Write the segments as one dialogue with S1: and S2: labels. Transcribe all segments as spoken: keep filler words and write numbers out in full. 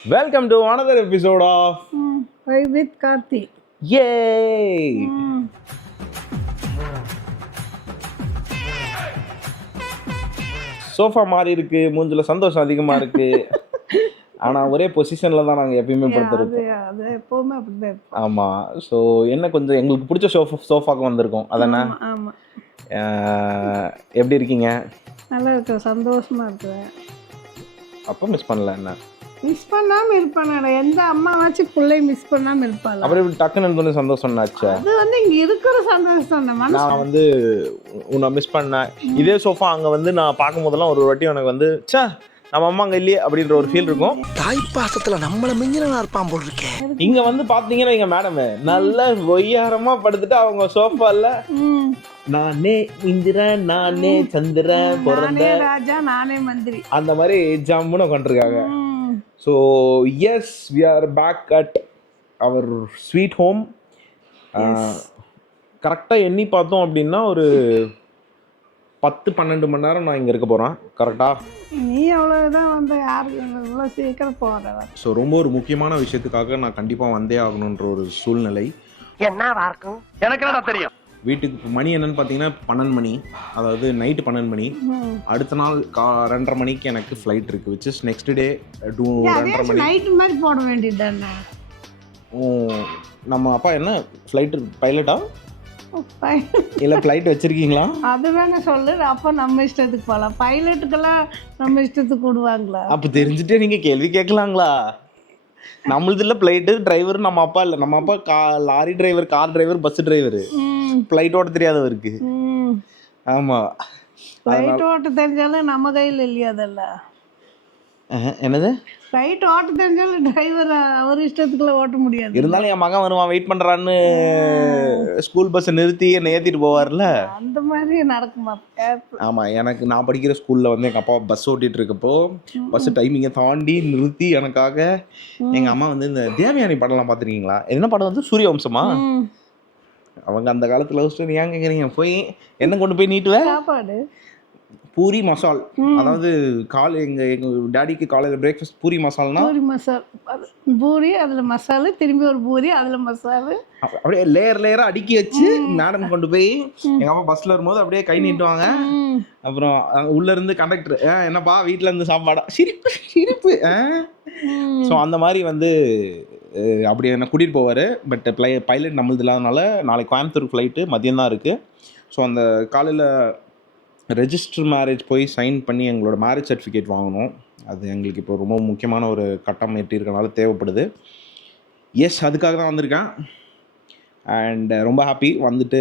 S1: Welcome to another episode of
S2: mm, Vibe with Karthi.
S1: Yay!
S2: Mm.
S1: Sofa மாறி இருக்கு, மூஞ்சில சந்தோஷம் அதிகமா இருக்கு. ஆனா ஒரே பொசிஷன்ல தான் நாங்க எப்பயுமே படுத்துருக்கோம்.
S2: அது அது எப்பவுமே அப்படிதான் இருக்கும்.
S1: ஆமா. ஸோ என்ன கொஞ்சம் எங்களுக்கு பிடிச்ச சோஃபா சோஃபாக்கு வந்திருக்கோம். அதானே?
S2: ஆமா, ஆமா.
S1: அஹ், எப்படி இருக்கீங்க?
S2: நல்லா இருக்கு, சந்தோஷமா இருக்கிறேன்.
S1: அப்போ மிஸ் பண்ணல என்ன?
S2: மிஸ் பண்ணாம இருப்பானடா, எந்த அம்மாவாச்சும் பிள்ளை மிஸ் பண்ணாம இருப்பாள்.
S1: அப்புறம் இப்படி டக்குன்னு இருந்தோன்னு சந்தோஷம் ஆச்சு.
S2: அது வந்து இங்க இருக்கிற சந்தோஷம் தான். மனசு
S1: நான் வந்து உன்னை மிஸ் பண்ணேன். இதே சோஃபா அங்க வந்து நான் பார்க்கும் போதெல்லாம் ஒரு வாட்டி எனக்கு வந்து ச்சே நம்ம அம்மா அங்க இல்லையே அப்படின்ற ஒரு ஃபீல் இருக்கும்.
S3: தாய்ப்பாசத்துல நம்மள மிஞ்சினா இருப்பான் போல் இருக்கேன்.
S1: இங்க வந்து பாத்தீங்கன்னா எங்க மேடம் நல்ல ஒய்யாரமா படுத்துட்டு அவங்க சோஃபால
S2: ம்,
S1: நானே இந்திரன் நானே சந்திரன் பிறந்த
S2: நானே ராஜா நானே மந்திரி.
S1: அந்த மாதிரி ஜம்முன்னு உட்காந்துருக்காங்க.
S2: ம்,
S1: so yes we are back at our sweet home. கரெக்டாக எண்ணி பார்த்தோம் அப்படின்னா ஒரு பத்து பன்னெண்டு மணி நேரம் நான் இங்கே இருக்க போகிறேன். கரெக்டாக
S2: நீ அவ்வளவுதான் வந்து யாருக்கு இவ்வளோ சீக்கிரம் போகிற.
S1: ஸோ ரொம்ப ஒரு முக்கியமான விஷயத்துக்காக நான் கண்டிப்பாக வந்தே ஆகணுன்ற ஒரு சூழ்நிலை.
S3: என்னவா இருக்கும் எனக்கு என்ன தெரியும்.
S1: வீட்டுக்கு இப்போ மணி என்னன்னு பார்த்தீங்கன்னா பன்னெண்டு மணி, அதாவது நைட்டு பன்னெண்டு மணி. அடுத்த நாள் கா ரெண்டரை மணிக்கு எனக்கு ஃப்ளைட் இருக்குது, which is next day two ரெண்டரை மணி.
S2: நைட்டு மாதிரி போட வேண்டியது தானே.
S1: நம்ம அப்பா என்ன ஃப்ளைட்டு பைலட்டா இல்லை ஃப்ளைட் வச்சுருக்கீங்களா?
S2: அது வேணா சொல்லு, அப்போ நம்ம இஷ்டத்துக்கு போகலாம். பைலட்டுக்கெல்லாம் நம்ம இஷ்டத்துக்கு விடுவாங்களா?
S1: அப்போ தெரிஞ்சுட்டே நீங்கள் கேள்வி கேட்கலாங்களா? நம்மளது இல்லை ஃப்ளைட்டு டிரைவர் நம்ம அப்பா இல்லை. நம்ம அப்பா கா lorry driver, car driver, bus driver. Flight ஓட்ட தெரியாதவருக்கு. ஆமாம்,
S2: ஃப்ளைட் ஓட்ட தெரிஞ்சாலும் நம்ம கையில் இல்லையா அதெல்லாம்.
S1: என்னது?
S2: ஃப்ளைட் ஓட்ட தெரிஞ்சாலும் டிரைவர் அவர் இஷ்டத்துக்குள்ள ஓட்ட முடியாது.
S1: இருந்தாலும் என் மகன் வருவான் வெயிட் பண்ணுறான்னு ஸ்கூல் பஸ்ஸை நிறுத்தி என்னை ஏற்றிட்டு போவார்ல,
S2: அந்த மாதிரி நடக்குமா?
S1: ஆமாம். எனக்கு நான் படிக்கிற ஸ்கூலில் வந்து எங்கள் அப்பா பஸ் ஓட்டிகிட்டு இருக்கப்போ பஸ் டைமிங்கை தாண்டி நிறுத்தி எனக்காக எங்கள் அம்மா வந்து இந்த தேவயானி படம்லாம் பார்த்துருக்கீங்களா? என்ன படம் வந்து சூரியவம்சமா? அவங்க அந்த காலத்தில் லவ் ஸ்டோரி ஏன் கேட்குறீங்க? போய் என்ன கொண்டு போய் நீட்டுவேன்?
S2: சாப்பாடு
S1: பூரி மசால், அதாவது காலை எங்கள் எங்கள் டேடிக்கு காலையில் பிரேக்ஃபாஸ்ட் பூரி மசால்னா
S2: பூரி மசால், பூரி அதில் மசாலு, திரும்பி ஒரு பூரி அதில் மசாலு,
S1: அப்படியே லேயர் லேயராக அடுக்கி வச்சு மேடம் கொண்டு போய் எங்கள் அம்மா பஸ்ஸில் வரும்போது அப்படியே கை நீட்டுவாங்க. அப்புறம் உள்ளேருந்து கண்டக்டர் என்னப்பா வீட்டில் இருந்து சாப்பாடா, சிரிப்பு சிரிப்பு. ஸோ அந்த மாதிரி வந்து அப்படி என்ன கூட்டிகிட்டு போவார். பட் ப்ளை பைலட் நம்மளது இல்லாதனால நாளைக்கு கோயம்புத்தூர் ஃப்ளைட்டு மதியம் தான் இருக்குது. ஸோ அந்த காலையில் ரெஜிஸ்டர் மேரேஜ் போய் சைன் பண்ணி எங்களோட மேரேஜ் சர்டிஃபிகேட் வாங்கணும். அது எங்களுக்கு இப்போ ரொம்ப முக்கியமான ஒரு கட்டம் எட்டியிருக்கனால தேவைப்படுது. எஸ், அதுக்காக தான் வந்திருக்கேன். அண்ட் ரொம்ப ஹாப்பி வந்துட்டு,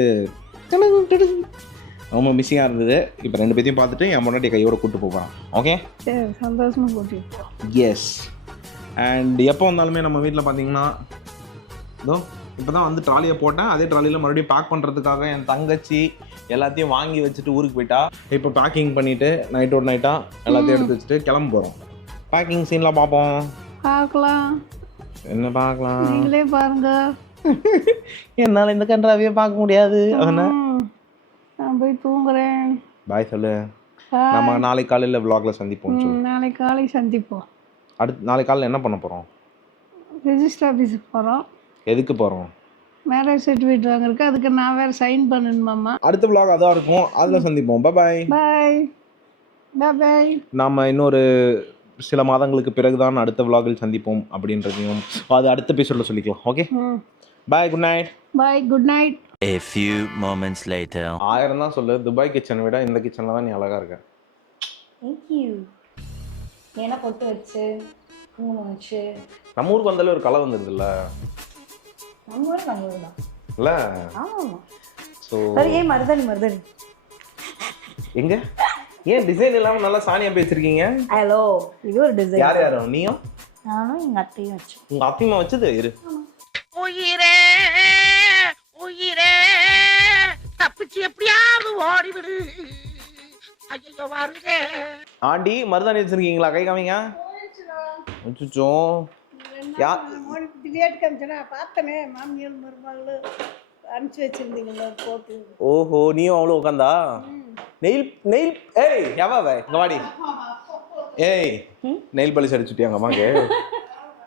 S1: ரொம்ப மிஸ்ஸிங்காக இருந்தது. இப்போ ரெண்டு பேத்தையும் பார்த்துட்டு என் முன்னாடி கையோட கூப்பிட்டு போகிறேன். ஓகே,
S2: சரி, சந்தோஷமாக கூட்டிகிட்டு.
S1: எஸ். அண்ட் எப்போ வந்தாலுமே நம்ம வீட்டில் பார்த்தீங்கன்னா இதோ இப்போ தான் வந்து ட்ராலியை போட்டேன். அதே ட்ராலியில் மறுபடியும் பேக் பண்ணுறதுக்காக என் தங்கச்சி எல்லாத்தையும் வாங்கி வச்சுட்டு ஊருக்கு போயிட்டா. இப்போ பேக்கிங் பண்ணிவிட்டு நைட்டோட நைட்டாக எல்லாத்தையும் எடுத்து வச்சுட்டு கிளம்ப போகிறோம். பேக்கிங் சீன்லாம் பார்ப்போம்.
S2: பார்க்கலாம்,
S1: என்ன பார்க்கலாம்,
S2: நீங்களே பாருங்க.
S1: என்னால் இந்த கன்றாவையே பார்க்க முடியாது. அதனால்
S2: நான் போய் தூங்குறேன்.
S1: பாய் சொல்லு. நம்ம நாளைக்கு காலையில் விலாகில் சந்திப்போம். சொல்லு.
S2: நாளைக்கு காலை சந்திப்போம்.
S1: அடுத்து நாளைக்கு காலையில் என்ன பண்ண போகிறோம்?
S2: ரெஜிஸ்டர் ஆஃபீஸுக்கு போகிறோம்.
S1: எதுக்கு போகிறோம்?
S2: மேரேஜ் சர்டிஃபிகேட் வாங்கிருக்கு, அதுக்கு நான் வேறு சைன் பண்ணணுமாம்மா.
S1: அடுத்த விலாக் அதான் இருக்கும், அதில் சந்திப்போம். பாய்
S2: பாய் பாய்.
S1: நாம் இன்னொரு சில மாதங்களுக்கு பிறகு தான் அடுத்த விலாகில் சந்திப்போம் அப்படின்றதையும் அது அடுத்த எபிசோடில் சொல்லிக்கலாம். Okay, bye, good night.
S2: Bye, good night.
S4: A few moments later.
S1: ஆயிரம் தான் சொல்லு, துபாய் கிச்சனை விட இந்த கிச்சனில் தான் நீ அழகாக இருக்க.
S5: தேங்க்யூ. ஏன்னா பொட்டு வச்சு குங்குமம் வச்சு
S1: நம்ம ஊருக்கு வந்தாலே ஒரு கலை வந்துடுதுல்ல.
S5: நம்ம ஊர் நம்ம ஊர் தான்
S1: இல்லை?
S5: ஆமாம்.
S1: ஸோ
S5: சரி, ஏன் மருதாணி மருதாணி
S1: எங்க ஏன் டிசைன் இல்லாமல் நல்லா சாணியாக பேசிருக்கீங்க?
S5: ஹலோ, இது ஒரு டிசைன்.
S1: யார் யாரும்? நீயும்
S5: நானும் எங்கள் அத்தையும் வச்சு.
S1: உங்கள் அத்தியமா வச்சது இரு.
S3: உயிரே உயிரே தப்பிச்சு எப்படியாவது ஓடிவிடு. ஐயோ வாருங்க.
S1: ஆண்டி மருதாணி வச்சிருக்கீங்களா? கை காமிங்க. வச்சுச்சோ யா
S2: பார்த்தனே மாமியார் மருமகள் அனுப்பிச்சு வச்சிருந்தீங்களா போட்டு.
S1: ஓஹோ, நீயும் அவ்வளோ உட்காந்தா நெயில் நெயில் ஏய் எவாவே இங்க வாடி. ஏய் நெயில் பாலிஷ் அடிச்சுட்டியாங்க அம்மாக்கு?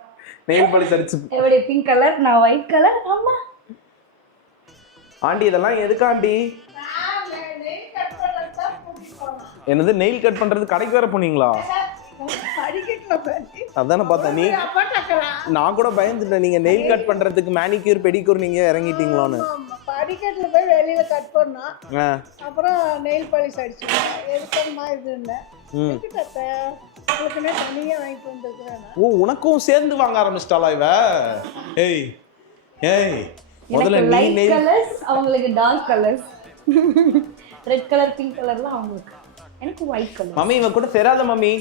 S1: நெயில் பாலிஷ் அடிச்சு.
S5: எப்படி பிங்க் கலர், நான் ஒயிட் கலர். ஆமா.
S1: ஆண்டி இதெல்லாம் எதுக்கு ஆண்டி? என்னது நெயில் கட் பண்றது? கடைக்கு வேற போனீங்களா? அதானே பார்த்தேன். நீ நான் கூட பயந்துட்டேன் நீங்க நெயில் கட் பண்றதுக்கு மேனிக்யூர் பெடிக்யூர் நீங்க இறங்கிட்டீங்களோன்னு.
S2: படிக்கட்டுல போய் வெளியில கட் பண்ணா, அப்புறம் நெயில் பாலிஷ் அடிச்சுட்டேன். எதுக்குமா இது இல்லை உங்களுக்குன்னே தனியா வாங்கிட்டு வந்துருக்கிறேன்.
S1: ஓ உனக்கும் சேர்ந்து வாங்க ஆரம்பிச்சிட்டாளா இவ? ஏய் ஏய் முதல்ல நீ
S5: லைட்
S1: நெயில்
S5: கலர்ஸ், அவங்களுக்கு dark colours. Red colour pink கலர்லாம் அவங்களுக்கு, எனக்கு ஒயிட் கலர்.
S1: மம்மி இவ கூட தெரியாத மம்மி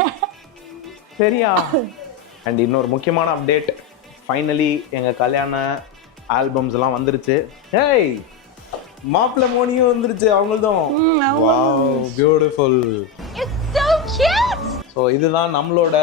S1: சரியா? அண்ட் இன்னொரு முக்கியமான அப்டேட், ஃபைனலி எங்க கல்யாண ஆல்பம்ஸ் எல்லாம் வந்துருச்சு. ஏய் மாப்பிள்ளை மோனியும் வந்துருச்சு அவங்களதும். Wow beautiful.
S5: It's so cute.
S1: So இதுதான் நம்மளோட.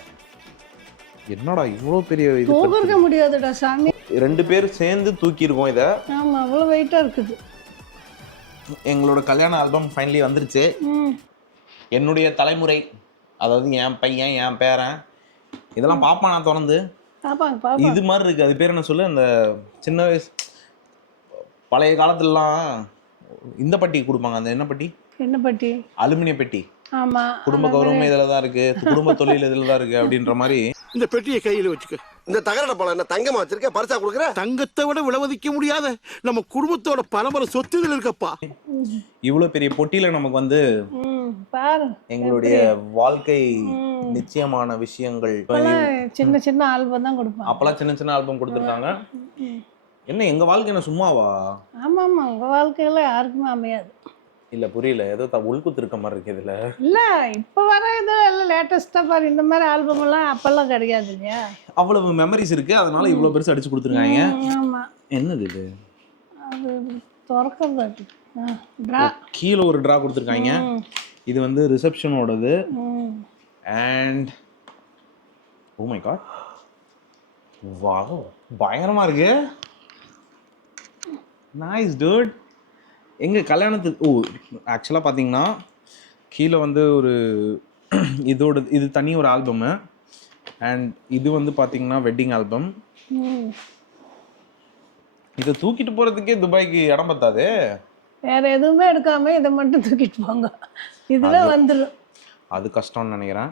S1: என்னடா இவ்வளோ பெரிய இது?
S2: தூக்க முடியாதுடா சாமி.
S1: ரெண்டு பேரும் சேர்ந்து தூக்கி இருக்கோம் இத.
S2: ஆமா அவ்வளவு வெயிட்டா இருக்குது.
S1: எங்களோட கல்யாண ஆல்பம் ஃபைனலி வந்துருச்சு. என்னுடைய தலைமுறை, அதாவது என் பையன் என் பேரன் இதெல்லாம் பாப்பா நான் திறந்து
S2: பாப்பாங்க பாப்பா.
S1: இது மாதிரி இருக்கு. அது பேர் என்ன சொல்லு? அந்த சின்ன வயசு பழைய காலத்துலலாம் இந்த பட்டி கொடுப்பாங்க. அந்த என்ன பட்டி?
S2: என்ன பட்டி?
S1: அலுமினிய பெட்டி.
S2: ஆமா.
S1: குடும்ப கௌரவமே இதுல தான் இருக்கு, குடும்ப தொழில் இதுல தான் இருக்கு அப்படின்ற மாதிரி.
S6: இந்த பெட்டியை கையில வச்சுக்க. இந்த தகர பழம் என்ன தங்கமா வச்சிருக்க? பரிசா கொடுக்குற? தங்கத்தை விட விலைமதிக்க முடியாத நம்ம குடும்பத்தோட பரம்பரை சொத்து இதுல இருக்கப்பா.
S1: இவ்வளவு பெரிய பொட்டியில நமக்கு வந்து
S2: பாரு
S1: எங்களுடைய வாழ்க்கை நிச்சயமான விஷயங்கள்.
S2: சின்ன சின்ன ஆல்பம் தான் கொடுப்பாங்க.
S1: அப்பெல்லாம் சின்ன சின்ன ஆல்பம் கொடுத்துருக்காங்க. என்ன எங்க வாழ்க்கை என்ன சும்மாவா?
S2: ஆமா ஆமா உங்க வாழ்க்கையில யாருக்குமே அமையாது.
S1: இல்ல புரியல, ஏதோ உள்குத்து இருக்க மாதிரி இருக்கு இதுல.
S2: இல்ல இப்ப வர இது எல்லாம் லேட்டஸ்டா பாரு. இந்த மாதிரி ஆல்பம் எல்லாம் அப்பெல்லாம் கிடையாது இல்லையா?
S1: அவ்வளவு மெமரிஸ் இருக்கு, அதனால இவ்வளவு பெருசு அடிச்சு கொடுத்துருக்காங்க.
S2: ஆமா.
S1: என்னது இது?
S2: அது திறக்கிறது. டிரா.
S1: கீழே ஒரு டிரா கொடுத்துருக்காங்க. இது வந்து ரிசப்ஷனோடது. And oh my god, wow பயங்கரமா இருக்கு. Nice dude. எங்க கல்யாணத்துக்கு ஓ ஆக்சுவலாக பார்த்தீங்கன்னா கீழே வந்து ஒரு இதோட இது தனி ஒரு ஆல்பமு. அண்ட் இது வந்து பார்த்தீங்கன்னா வெட்டிங் ஆல்பம். இதை தூக்கிட்டு போகிறதுக்கே துபாய்க்கு இடம் பத்தாது.
S2: வேற எதுவுமே எடுக்காம இதை மட்டும் தூக்கிட்டு போங்க, இதுல வந்துடும்.
S1: அது கஷ்டம்னு நினைக்கிறேன்.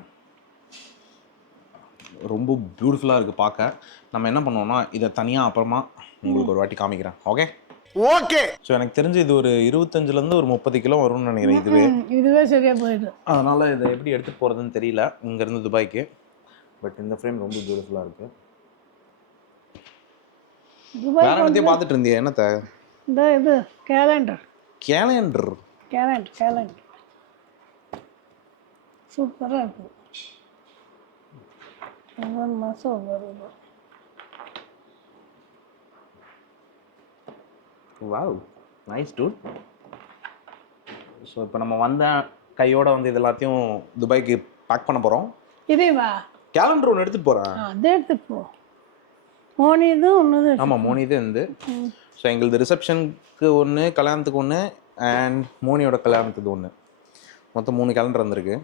S1: ரொம்ப பியூட்டிஃபுல்லாக இருக்குது பார்க்க. நம்ம என்ன பண்ணுவோம்னா இதை தனியாக அப்புறமா உங்களுக்கு ஒரு வாட்டி காமிக்கிறேன். Okay
S6: okay.
S1: ஸோ எனக்கு தெரிஞ்சு இது ஒரு இருபத்தஞ்சுலேருந்து ஒரு முப்பது கிலோ வரும்னு நினைக்கிறேன் இதுவே.
S2: இதுவே சரியா போயிடும்.
S1: அதனால் இதை எப்படி எடுத்துகிட்டு போகிறதுன்னு தெரியல இங்கேருந்து துபாய்க்கு. பட் இந்த ஃப்ரேம் ரொம்ப பியூட்டிஃபுல்லாக இருக்குது. வேற என்னத்தையும் பார்த்துட்டு இருந்தியா? என்னத்த?
S2: இந்த இது கேலண்டர்.
S1: கேலண்டர்
S2: கேலண்டர் கேலண்டர் சூப்பராக இருக்குது. ஒவ்வொரு மாதம் வருது.
S1: Wow nice dude. ஸோ இப்போ நம்ம வந்த கையோட வந்து இது எல்லாத்தையும் துபாய்க்கு பேக் பண்ண போகிறோம்.
S2: இதே வா
S1: கேலண்டர் ஒன்று எடுத்துகிட்டு போகிறேன்.
S2: அதை எடுத்துட்டு போ. மோனி இது ஒன்று.
S1: ஆமாம் மோனி இது இருந்து. ஸோ எங்களது ரிசப்ஷனுக்கு ஒன்று, கல்யாணத்துக்கு ஒன்று, அண்ட் மோனியோட கல்யாணத்துக்கு ஒன்று. மொத்தம் மூணு கேலண்டர் வந்திருக்கு.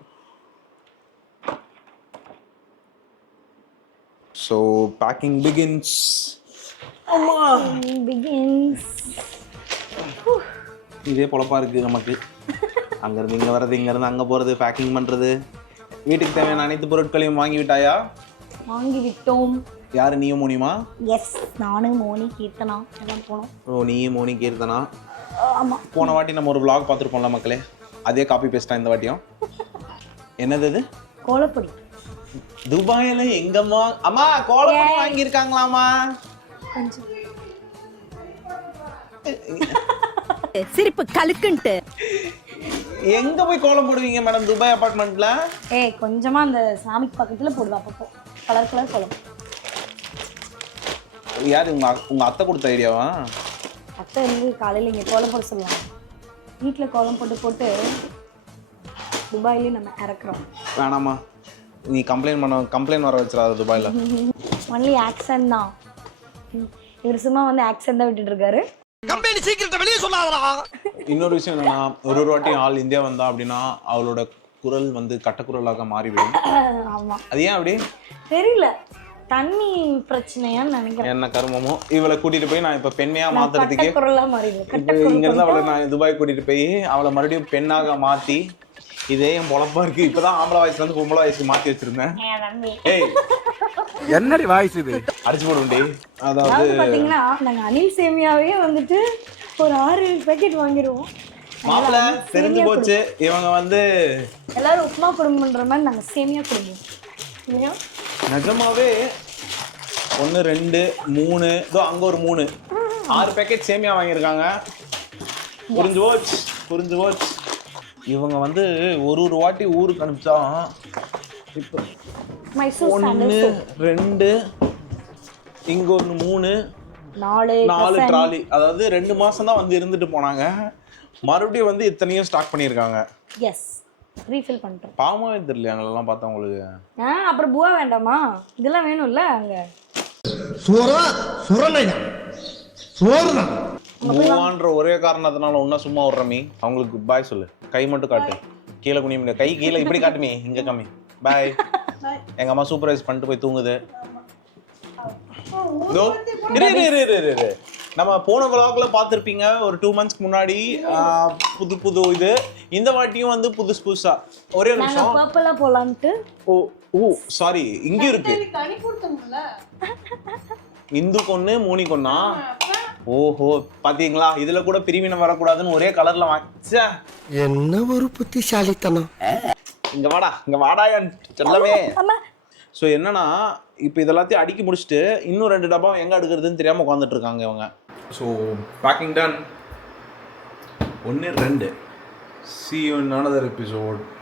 S1: So packing begins. இதே பொழப்பா இருக்கு நமக்கு. அங்கேருந்து இங்கே வர்றது, இங்கேருந்து அங்கே போகிறது, பேக்கிங் பண்ணுறது. வீட்டுக்கு தேவையான அனைத்து பொருட்களையும் வாங்கி விட்டாயா?
S5: வாங்கி விட்டோம்.
S1: யாரு? நீயும் மோனியுமா?
S5: எஸ், நானும் மோனி கீர்த்தனா எல்லாம் போனோம்.
S1: ஓ நீயும் மோனி கீர்த்தனா.
S5: ஆமாம்.
S1: போன வாட்டி நம்ம ஒரு vlog பார்த்துருப்போம்ல மக்களே, அதே காப்பி பேஸ்டா இந்த வாட்டியும். என்னது இது?
S5: கோலப்பொடி.
S1: துபாயில எங்கம்மா அம்மா கோலப்பொடி வாங்கியிருக்காங்களாமா?
S5: சிரிப்பு கலுக்குன்ட்டு.
S1: எங்க போய் கோலம் போடுவீங்க மேடம் துபாய் அபார்ட்மெண்ட்ல?
S5: ஏய் கொஞ்சமா அந்த சாமிக்கு பக்கத்துல போடுவா அப்பப்போ கலர் கலர் கோலம்.
S1: யார் உங்க உங்க அத்தை கொடுத்த ஐடியாவா?
S5: அத்தை வந்து காலையில இங்க கோலம் போட சொல்லுவாங்க. வீட்டுல கோலம் போட்டு போட்டு துபாயிலே நம்ம இறக்குறோம்.
S1: வேணாமா, நீ கம்ப்ளைண்ட் பண்ண கம்ப்ளைண்ட் வர வச்சிடாத துபாயில.
S5: ஒன்லி ஆக்சன் தான். இவர் சும்மா வந்து ஆக்சன் தான் விட்டுட்டு இருக்காரு.
S6: கம்பெனி சீக்கிரத்தை வெளியே சொல்லாதடா.
S1: இன்னொரு விஷயம் என்னன்னா, ஒரு ஒரு வாட்டி ஆள் இந்தியா வந்தா அப்படின்னா அவளோட குரல் வந்து கட்டக்குரலாக மாறிவிடும்.
S5: ஆமா.
S1: அது ஏன் அப்படி
S5: தெரியல, தண்ணி பிரச்சனையான்னு நினைக்கிறேன்.
S1: என்ன கருமமோ இவளை கூட்டிட்டு போய் நான் இப்ப பெண்மையா
S5: நான்
S1: மாத்துறதுக்கு
S5: கட்டக்குரலா மாறிடுவேன்.
S1: இப்போ
S5: கட்டக்குரல்
S1: இங்க இருந்து அவளை நான் துபாய் கூட்டிட்டு போய் அவளை மறுபடியும் பெண்ணாக மாத்தி இதே என் பொழப்பா இருக்கு. இப்பதான் ஆம்பளை வயசுல இருந்து பொம்பளை வயசுக்கு மாத்தி வச்சிருந்தேன்.
S5: என் தம்பி.
S1: ஏய்
S6: என்னடி வாய்ஸ் இது?
S1: அடிச்சு போடுண்டி. அதாவது
S5: அதாவது பாத்தீங்கன்னா நாங்க அனில் சேமியாவே வந்துட்டு ஒரு ஆறு பேக்கெட் வாங்கிடுவோம்.
S1: மாப்பிள்ள தெரிஞ்சு போச்சு இவங்க வந்து
S5: எல்லாரும் உப்புமா குடும்பம்ன்ற மாதிரி நாங்க சேமியா குடும்பம். இல்லையா?
S1: நிஜமாவே ஒன்று ரெண்டு மூணு இதோ அங்க ஒரு மூணு ஆறு பேக்கெட் சேமியா வாங்கியிருக்காங்க. புரிஞ்சு போச்சு புரிஞ்சு போச்சு. இவங்க வந்து ஒரு ஒரு வாட்டி ஊருக்கு அனுப்பிச்சா இப்போ
S5: மைசூர்
S1: ஒன்று
S5: சாண்டல்
S1: ரெண்டு இங்க ஒன்று மூணு
S5: நாலு
S1: நாலு ட்ராலி. அதாவது ரெண்டு மாசம் தான் வந்து இருந்துட்டு போனாங்க. மறுபடியும் வந்து இத்தனையும் ஸ்டாக் பண்ணியிருக்காங்க.
S5: எஸ் ரீஃபில் பண்ணிட்டோம்.
S1: பாவமாவே தெரியல எங்களெல்லாம் பார்த்தா உங்களுக்கு.
S5: ஆ அப்புறம் பூவா வேண்டாமா? இதெல்லாம் வேணும்ல அங்க.
S6: சோறா சுரலையா சோறுதான்.
S1: மூவான்ற ஒரே காரணத்தினால ஒன்னா சும்மா விடுறமி. அவங்களுக்கு பாய் சொல்லு. கை மட்டும் காட்டு. கீழே குனிய முடியாது. கை கீழே இப்படி காட்டுமே. இங்க கம்மி. பாய். எங்க அம்மா சூப்பர்வைஸ் பண்ணிட்டு போய் தூங்குது. இதோ இரு இரு இரு இரு இரு. நம்ம போன விளாக்ல பார்த்துருப்பீங்க ஒரு டூ மந்த்ஸ்க்கு முன்னாடி புது புது இது. இந்த வாட்டியும் வந்து புதுசு புதுசா ஒரே ஒரு
S5: நாங்க
S1: நிமிஷம்.
S5: பர்பிளா போலாம்ட்டு.
S1: ஓ ஓ சாரி இங்க இருக்கு.
S2: கனி கொடுத்தோம்ல
S1: இந்து கொன்னு மூணி கொன்னா. ஓஹோ பாத்தீங்களா இதுல கூட பிரிவினை வரக்கூடாதுன்னு ஒரே கலர்ல வாச்சா.
S6: என்ன ஒரு புத்திசாலித்தனம்.
S1: இங்க வாடா இங்க வாடாயான்னு சொல்லவே. ஸோ என்னன்னா இப்போ இதெல்லாத்தையும் அடுக்கி முடிச்சுட்டு இன்னும் ரெண்டு டப்பா எங்கே அடுக்கிறதுன்னு தெரியாமல் உட்காந்துட்டு இருக்காங்க இவங்க. ஸோ பேக்கிங் டன் ஒன்று ரெண்டு. See you in another episode.